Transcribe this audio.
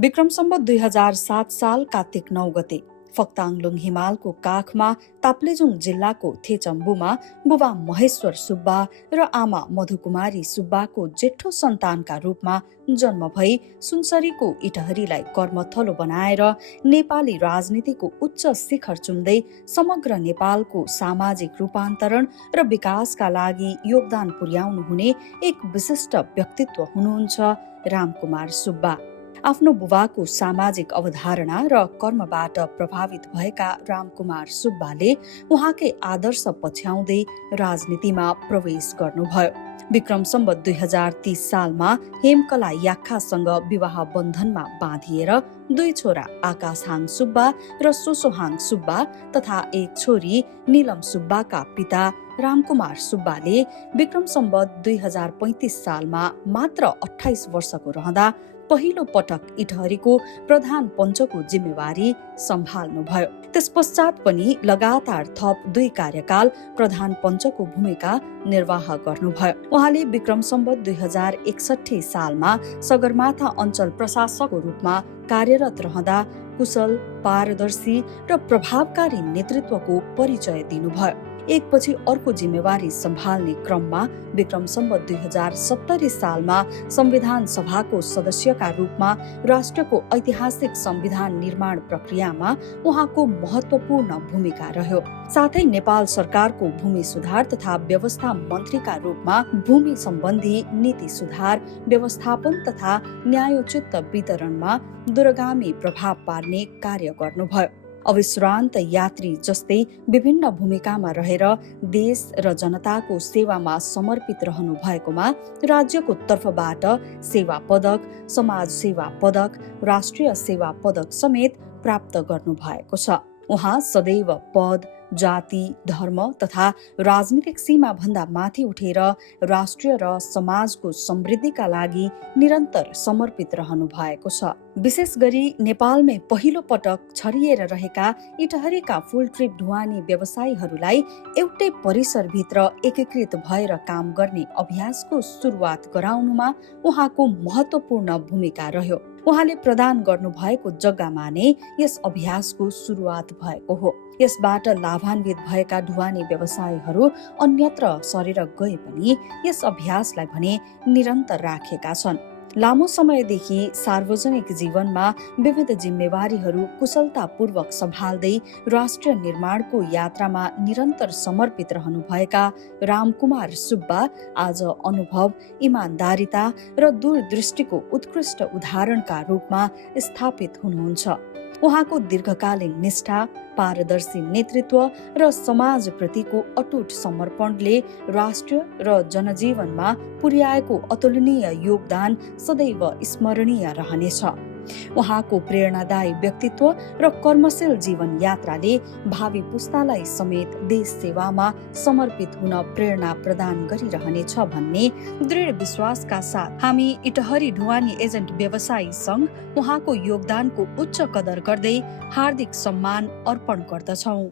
विक्रम सम्वत 2007 साल कार्तिक 9 गते फक्ताङलुङ हिमालको काखमा ताप्लेजुङ जिल्लाको थेचम्बुमा बुबा महेश्वर सुब्बा र आमा मधुकुमारी सुब्बाको जेठो सन्तानका रूपमा जन्म भई सुनसरीको इटहरीलाई कर्मथलो बनाएर नेपाली राजनीतिको उच्च शिखर चुम्दै समग्र नेपालको सामाजिक रूपान्तरण र विकासका लागि योगदान पुर्याउनु हुने एक विशिष्ट व्यक्तित्व हुनुहुन्छ रामकुमार सुब्बा। आफ्नो बुबाको सामाजिक अवधारणा र कर्मबाट प्रभावित भएका रामकुमार सुब्बाले उहाँकै आदर्श पछ्याउँदै राजनीतिमा प्रवेश गर्नुभयो। विक्रम सम्वत 2030 सालमा हेमकला याख्खासँग विवाह बन्धनमा बाँधिएर 2 छोरा आकाशहाङ सुब्बा र सोसोहाङ सुब्बा तथा एक छोरी नीलम सुब्बाका पिता रामकुमार सुब्बाले विक्रम सम्वत 2035 सालमा मात्र 28 वर्षको रहँदा पहिलो पटक इटहरीको प्रधान पञ्चको जिम्मेवारी सम्हाल्नुभयो। त्यस पश्चात पनि लगातार थप 2 कार्यकाल प्रधान पञ्चको भूमिका निर्वाह गर्नुभयो। उहाँले विक्रम सम्वत 2061 सालमा सगरमाथा अञ्चल प्रशासकको रूपमा कार्यरत रहँदा कुशल, पारदर्शी र प्रभावकारी नेतृत्वको परिचय दिनुभयो। एकपछि अर्को जिम्मेवारी सम्हाल्ने क्रममा विक्रम सम्वत 2070 सालमा संविधान सभाको सदस्यका रूपमा राष्ट्रको ऐतिहासिक संविधान निर्माण प्रक्रियामा उहाँको महत्वपूर्ण भूमिका रह्यो। साथै नेपाल सरकारको भूमि सुधार तथा व्यवस्था मन्त्रीका रूपमा भूमि सम्बन्धी नीति सुधार, व्यवस्थापन तथा न्यायोचित वितरणमा दूरगामी प्रभाव पार्ने कार्य गर्नुभयो। अविश्रान्त यात्री जस्तै विभिन्न भूमिकामा रहेर देश र जनताको सेवामा समर्पित रहनु भएकोमा राज्यको तर्फबाट सेवा पदक, समाज सेवा पदक, राष्ट्रिय सेवा पदक समेत प्राप्त गर्नु भएको छ। उहाँ सदैव पद, जाति, धर्म तथा राजनीतिक सीमा भन्दा माथि उठेर राष्ट्र र समाजको समृद्धिका लागि निरन्तर समर्पित रहनु भएको छ। विशेष गरी नेपालमै पहिलो पटक छरिएर रहेका इटहरीका फुल ट्रिप ढुवानी व्यवसायीहरूलाई एउटै परिसरभित्र एकीकृत भएर काम गर्ने अभ्यासको सुरुवात गराउनुमा उहाँको महत्वपूर्ण भूमिका रह्यो। उहाँले प्रदान गर्नुभएको जग्गामा नै यस अभ्यासको सुरुवात भएको हो। यसबाट लाभान्वित भएका ढुवानी व्यवसायीहरू अन्यत्र सरेर गए पनि यस अभ्यासलाई भने निरन्तर राखेका छन्। लामो समयदेखि सार्वजनिक जीवनमा विविध जिम्मेवारीहरू कुशलतापूर्वक सम्हाल्दै राष्ट्र निर्माणको यात्रामा निरन्तर समर्पित रहनुभएका रामकुमार सुब्बा आज अनुभव, इमान्दारिता र दूरदृष्टिको उत्कृष्ट उदाहरणका रूपमा स्थापित हुनुहुन्छ। उहाँको दीर्घकालीन निष्ठा, पारदर्शी नेतृत्व र समाजप्रतिको अटुट समर्पणले राष्ट्र र जनजीवनमा पुर्याएको अतुलनीय योगदान सदैव स्मरणीय रहनेछ। उहाँको प्रेरणादायी व्यक्तित्व र कर्मशील जीवन यात्राले भावी पुस्तालाई समेत देश सेवामा समर्पित हुन प्रेरणा प्रदान गरिरहनेछ भन्ने दृढ विश्वासका साथ हामी इटहरी ढुवानी एजेन्ट व्यवसायी संघ उहाँको योगदानको उच्च कदर गर्दै हार्दिक सम्मान अर्पण गर्दछौं।